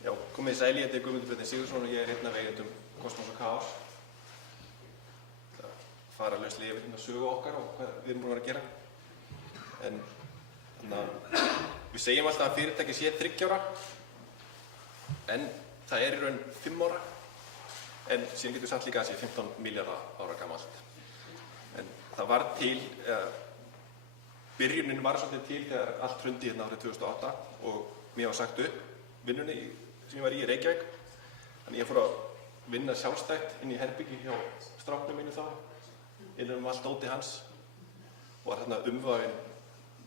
Já, komið sæl, ég heiti Guðmundur Bjarni Sigurðsson og ég einn af eigendum Kosmos og Kaos. Það fara lauslega yfir sögu okkar og hvað við erum búin að vera að gera. En við segjum alltaf að fyrirtæki sé 3 ára, en það í raun 5 ára, en síðan getum við sagt líka að það sé 15 milljarða ára gamalt. En það var til, byrjunin var svolítið til þegar allt hrundi árið 2008 og mér var sagt upp vinnunni sem ég var í Reykjavík. Þannig ég fór að vinna sjálfstætt inn í herbyggi hjá stráknum mínu þá, innan allt dóti hans og var þarna umvafinn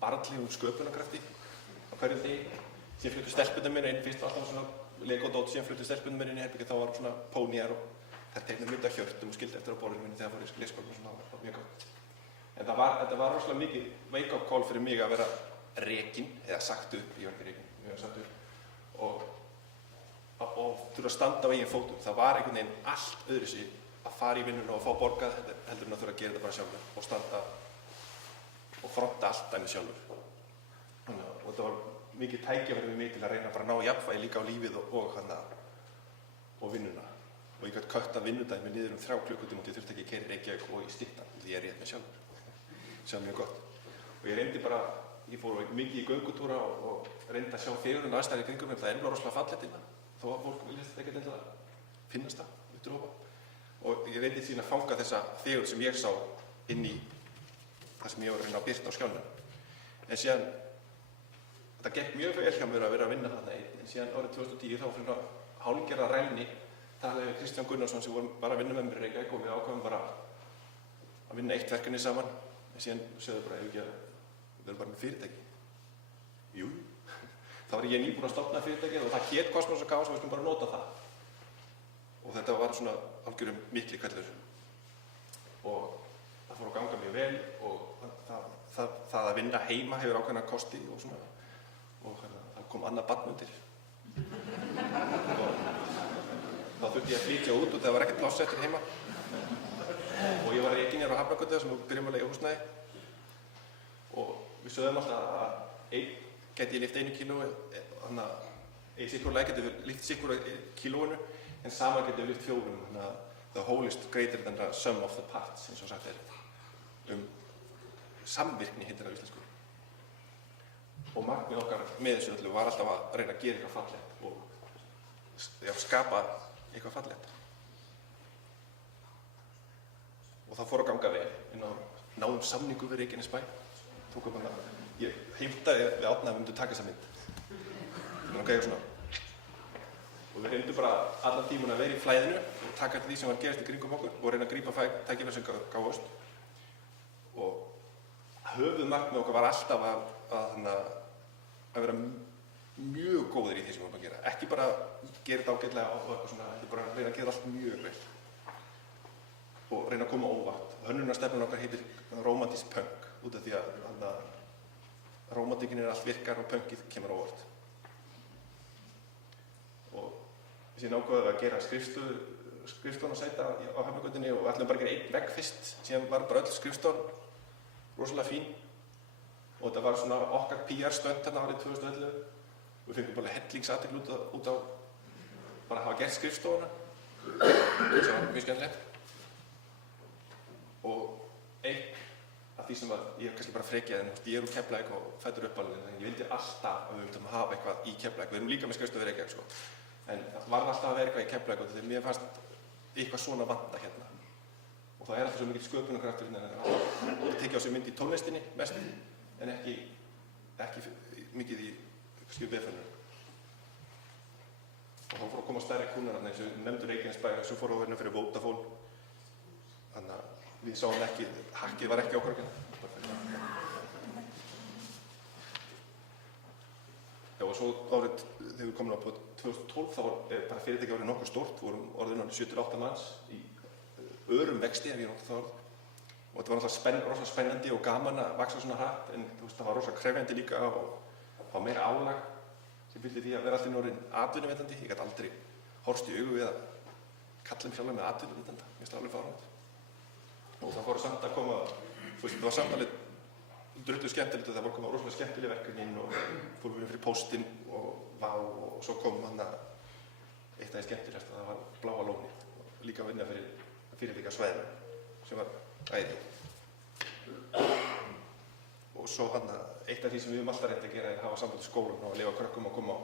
barnlegum sköpunarkrafti á hverjum degi. Síðan fluttu stelpunum minni inn, fyrst alltaf svona legodót, síðan fluttu stelpunum minni inn í herbyggi, þá var svona póníar og þær teiknuðu mynd af hjörtum og skildi eftir á borðinu minni þegar fór í leikskólann og svona, það var mjög gott. En þetta var rosalega mikið wake-up call fyrir mig að vera rekinn, eða sagt upp, ég var ekki rekinn, ég var sagt upp, og þurfa að standa á eigin fótum. Það var einhvern veginn allt öðruvísi að fara í vinnuna og fá borgað heldur en að þurfa að gera þetta bara sjálfur og standa og fronta allt dæmið sjálfur. Og þetta var mikið tækifæri fyrir mig til að reyna bara að ná jafnvægi líka á lífið og vinnuna. Og ég gat kötta vinnudaginn niður 3 klukkutíma og ég þurfti ekki að keyra í Reykjavík og í styttan því ég er rétt með sjálfur. Það var mjög gott. Og ég reyndi bara, ég fór mikið í göngutúra og reyndi að sjá fegurðina og aðstæður í kringum mér. Það er rosalega fallegt innan, þó að fólk viljast ekkert endilega finnast það út úr hópa. Og ég reyndi síðan að fanga þessa fegurð sem ég sá inn í það sem ég var að reyna að birta á skjánum. En síðan, þetta gekk mjög vel hjá mér að vera að vinna þarna einn. En síðan árið 2010 þá fyrir að hálfgerða rælni talaði við Kristján Gunnarsson sem voru bara að vinna með mér í Reykjavík og við ákváðum bara að vinna eitt verkefni saman. En síðan sögðu bara, við erum bara með fyrirtæki. Jú, þá var ég nýbúinn að stofna fyrirtækið og það hét Kosmos og Kaos og við skulum bara nota það. Og þetta var svona algjörum mikli hvellur. Og það fór að ganga mjög vel og það að vinna heima hefur ákveðna kosti og svona. Og það kom annað barn undir. Og þá þurfti ég að flytja út og það var ekkert pláss eftir heima. Og ég var rekinn á Hafnargötu sem við byrjum að leigja húsnæði. Og við sögðum alltaf að einn gæti ég lyft 1 kílói, þannig að einn sikkurlega geti við lyft sikkurlega kílóinu, en saman geti við lyft 4. Þannig að the whole is greater than the sum of the parts, eins og sagt er. Samvirkni heitir það á íslensku. Og markmið okkar með þessu öllu var alltaf að reyna að gera eitthvað fallegt og skapa eitthvað fallegt. Og það fór að ganga vel, en náðum samningu við Reykjanesbæ. Ég heimtaði við Árna að við myndum taka þessa mynd. Það var gæði svona. Og við reyndum bara allan tíman að vera í flæðinu og taka til því sem var gerast í kringum okkur og reyna að grípa tækifæri sem gáfust. Og höfuðmarkmið okkar var alltaf að vera mjög góðir í því sem við vorum að gera. Ekki bara gera þetta ágætlega og eitthvað svona, ekki bara reyna að gera allt mjög vel. Og reyna að koma óvart. Hönnunarstefnan okkar heitir romantískt punk út af því að rómantíkin allt virkar og punkið kemur óvart. Og síðan ákváðum við að gera skrifstofuna sæta á Hafnargötunni og ætlum bara að gera 1 vegg fyrst. Síðan var bara öll skrifstofan rosalega fín og þetta var svona okkar PR-stönd þarna árið 2011. Við fengum bara hellingsathygli út á bara að hafa gert skrifstofuna sem var mjög skemmtilegt. Og einn af því sem ég kannski bara frekjaði, en ég úr Keflavík og fæddur uppalinn, en ég vildi alltaf að við myndum að hafa eitthvað í Keflavík. Við erum líka með skrifstofu í Reykjavík, sko. En það varð alltaf að vera eitthvað í Keflavík og því mér fannst eitthvað svona vanta hérna. Og það alltaf svo mikil sköpunarkraftur hérna. Það tekið á sig mynd í tónlistinni mest, en ekki mikið í BF-inu. Og þá fór að koma stærri kúnnar hérna, eins og við nefndum Reykjanesbæ, svo fór að vinna fyrir Vodafone. Þannig að við sáum ekki, hakkið var ekki okkur ekki. Já, og svo árið, þegar við komum á 2012, þá var bara fyrirtæki árið nokkuð stórt, við vorum orðin 7-8 manns í örum vexti, ef ég nota það orð. Og þetta var náttúrulega rosa spennandi og gaman að vaxa svona hratt, en það var rosa krefjandi líka og það var meira álag sem fylgdi því að vera alltaf orðinn atvinnuveitandi. Ég gat aldrei horfst í augu við að kalla mig sjálfur með atvinnuveitanda, mér finnst það alveg fáránlegt. Og það fóru samt að koma, það var samt alveg drullu skemmtilegt og það voru að koma rosalega skemmtileg verkefni inn og fórum við fyrir Póstinn og Vá og svo kom eitt af því skemmtilegast að það var Bláa lónið, líka að vinna fyrir fyrirtækjasvæðinu sem var æði. Og svo eitt af því sem við höfum alltaf reynt að gera er að hafa samband við skólann og leyfa krökkum að koma á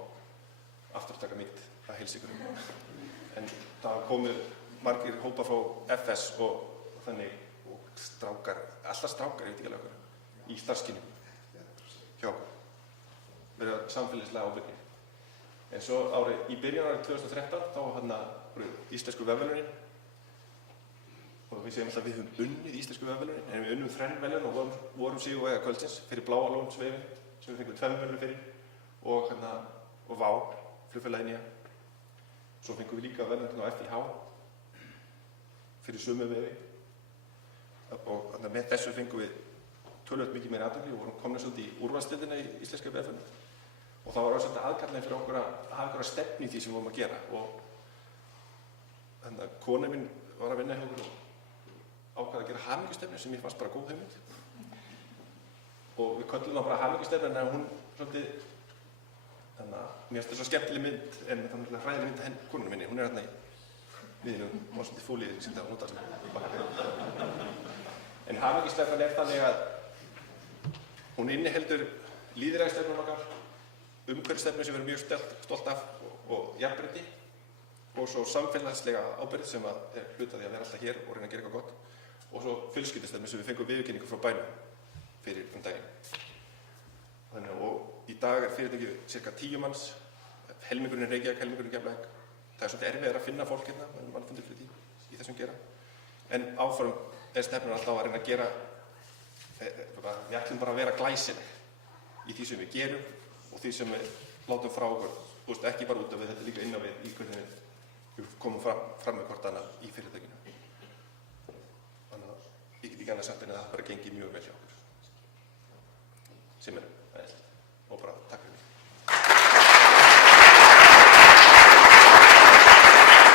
afturtaka mitt að heilsa ykkur. En það komu margir hópar frá FS og þannig, og strákar, alltaf strákar, ég veit ekki alveg hvað, í starfskynjum hjá okkur. Verið samfélagslega ábyrgir. En svo í byrjun árið 2013 þá voru íslensku vefverðlaunin og við segjum alltaf að við höfum unnið íslensku vefverðlaunin, en við unnum 3 verðlaun og vorum sigurvegari kvöldsins fyrir Bláa lónsvefinn sem við fengum 2 verðlaun fyrir og Vá, flugfélagið nýja. Svo fengum við líka verðlaun á FIH fyrir sömu vefi og með þessu fengum við töluvert mikið meira athygli og vorum komnir svolítið í úrvalsdeildina í íslenska vefverðlaun. Og það var svolítið aðkallandi fyrir okkur að hafa einhverja stefnu í því sem við vorum að gera. Og kona mín var að vinna hjá okkur og ákvað að gera hamingjustefnu sem ég fannst bara góð hugmynd. Og við köllum það bara hamingjustefnu en hún svolítið, mér finnst það svo skemmtileg mynd en það er náttúrulega hræðileg mynd að konunum minni. Hún er í miðjunum og svolítið fólíðið sýnda og notast með. En hamingjustefnan er þannig að hún inniheldur lýðræðisstefnuna okkar, umhverfisstefnu sem við erum mjög stolt af og jafnrétti og svo samfélagslega ábyrgð sem er hluti af því að vera alltaf hér og reyna að gera eitthvað gott og svo fjölskyldustefnu sem við fengum viðurkenningu frá bænum fyrir daginn. Þannig og í dag er fyrirtækið cirka 10 manns, helmingurinn er Reykjavík, helmingurinn Keflavík. Það er svolítið erfiðara að finna fólk hérna, mann fundir fyrir því í þessum gera. En áfram er stefnan alltaf að reyna að gera, við ætlum bara að vera glæsileg í því sem við gerum og því sem við látum frá okkur, ekki bara út af við, þetta líka inn á við í hvernig við komum fram með hvort annað í fyrirtækinu. Þannig að ég get ekki annað sagt en að það bara gengið mjög vel hjá okkur.